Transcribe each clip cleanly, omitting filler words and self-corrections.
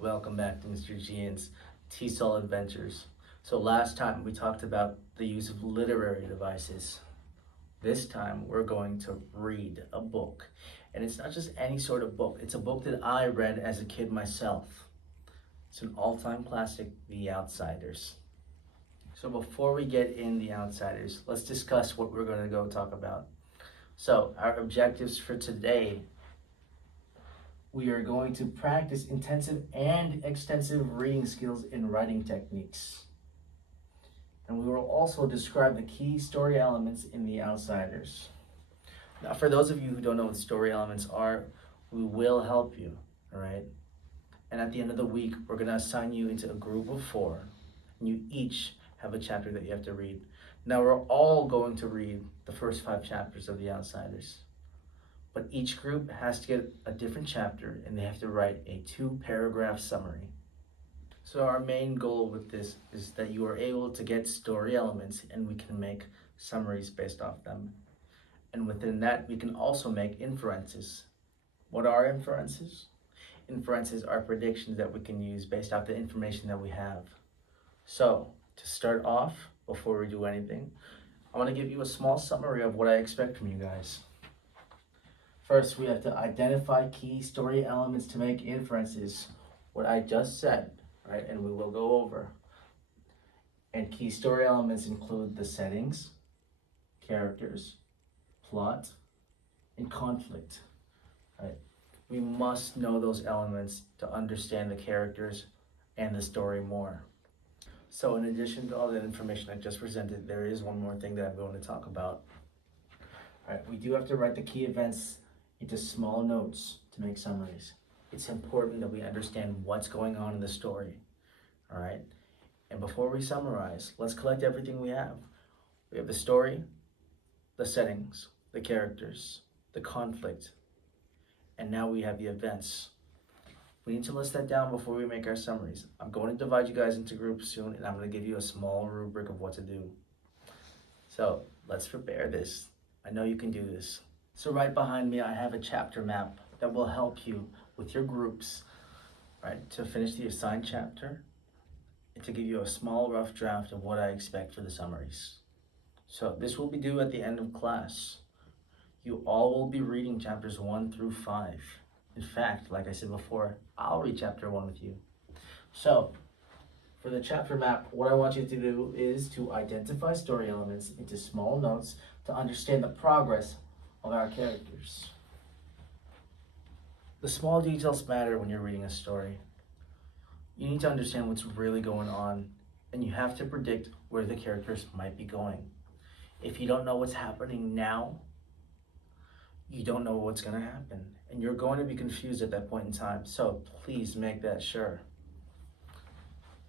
Welcome back to Mr. Gian's TESOL Adventures. So last time we talked about the use of literary devices. This time we're going to read a book. And it's not just any sort of book. It's a book that I read as a kid myself. It's an all-time classic, The Outsiders. So before we get in The Outsiders, let's discuss what we're going to go talk about. So our objectives for today, we are going to practice intensive and extensive reading skills and writing techniques. And we will also describe the key story elements in The Outsiders. Now, for those of you who don't know what story elements are, we will help you, all right? And at the end of the week, we're gonna assign you into a group of 4, and you each have a chapter that you have to read. Now, we're all going to read the first 5 chapters of The Outsiders. But each group has to get a different chapter and they have to write a 2-paragraph summary. So our main goal with this is that you are able to get story elements and we can make summaries based off them. And within that, we can also make inferences. What are inferences? Inferences are predictions that we can use based off the information that we have. So to start off, before we do anything, I want to give you a small summary of what I expect from you guys. First, we have to identify key story elements to make inferences, what I just said, right? And we will go over. And key story elements include the settings, characters, plot, and conflict, right? We must know those elements to understand the characters and the story more. So in addition to all the information I just presented, there is one more thing that I'm going to talk about. All right, we do have to write the key events into small notes to make summaries. It's important that we understand what's going on in the story, all right? And before we summarize, let's collect everything we have. We have the story, the settings, the characters, the conflict, and now we have the events. We need to list that down before we make our summaries. I'm going to divide you guys into groups soon, and I'm going to give you a small rubric of what to do. So let's prepare this. I know you can do this. So right behind me, I have a chapter map that will help you with your groups, right, to finish the assigned chapter and to give you a small rough draft of what I expect for the summaries. So this will be due at the end of class. You all will be reading chapters 1 through 5. In fact, like I said before, I'll read chapter 1 with you. So for the chapter map, what I want you to do is to identify story elements into small notes to understand the progress of our characters. The small details matter when you're reading a story. You need to understand what's really going on, and you have to predict where the characters might be going. If you don't know what's happening now, you don't know what's going to happen, and you're going to be confused at that point in time. So please make that sure.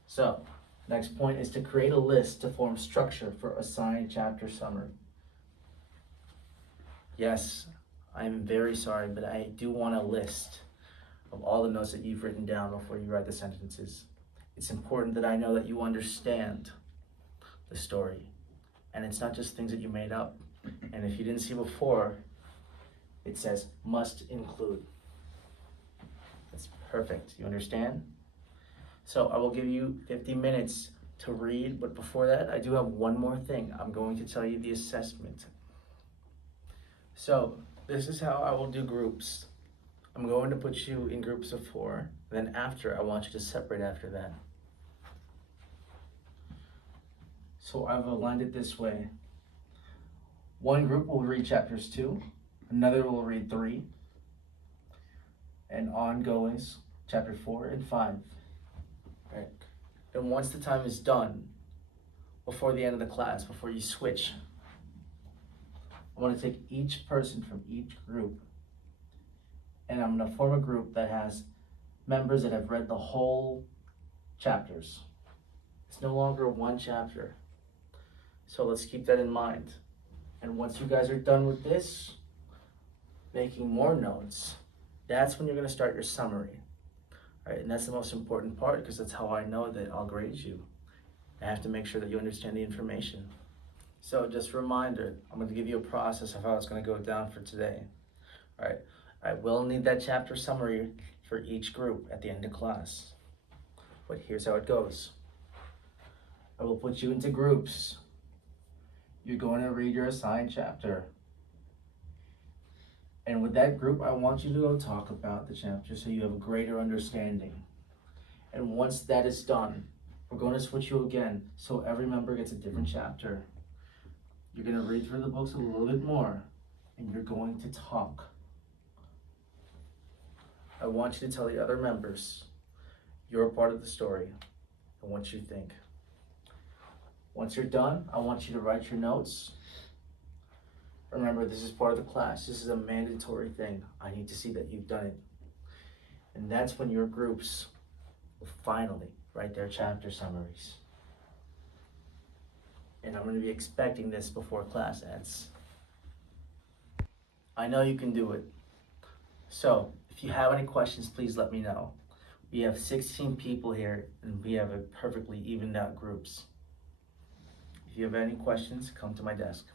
So, next point is to create a list to form structure for assigned chapter summary. Yes, I'm very sorry, but I do want a list of all the notes that you've written down before you write the sentences. It's important that I know that you understand the story, and it's not just things that you made up. And if you didn't see before, it says must include. That's perfect. You understand? So I will give you 50 minutes to read, but before that, I do have one more thing. I'm going to tell you the assessment. So this is how I will do groups. I'm going to put you in groups of 4. Then after, I want you to separate after that. So I've aligned it this way. One group will read chapters 2, another will read 3, and on goes chapter 4 and 5. Right. And once the time is done, before the end of the class, before you switch, I want to take each person from each group and I'm going to form a group that has members that have read the whole chapters. It's no longer one chapter. So let's keep that in mind. And once you guys are done with this, making more notes, that's when you're going to start your summary. All right, and that's the most important part because that's how I know that I'll grade you. I have to make sure that you understand the information. So just a reminder, I'm going to give you a process of how it's going to go down for today. All right, I will need that chapter summary for each group at the end of class. But here's how it goes. I will put you into groups. You're going to read your assigned chapter. And with that group, I want you to go talk about the chapter so you have a greater understanding. And once that is done, we're going to switch you again so every member gets a different chapter. You're going to read through the books a little bit more, and you're going to talk. I want you to tell the other members you're a part of the story and what you think. Once you're done, I want you to write your notes. Remember, this is part of the class. This is a mandatory thing. I need to see that you've done it. And that's when your groups will finally write their chapter summaries. And I'm going to be expecting this before class ends. I know you can do it. So, if you have any questions, please let me know. We have 16 people here, and we have a perfectly evened out groups. If you have any questions, come to my desk.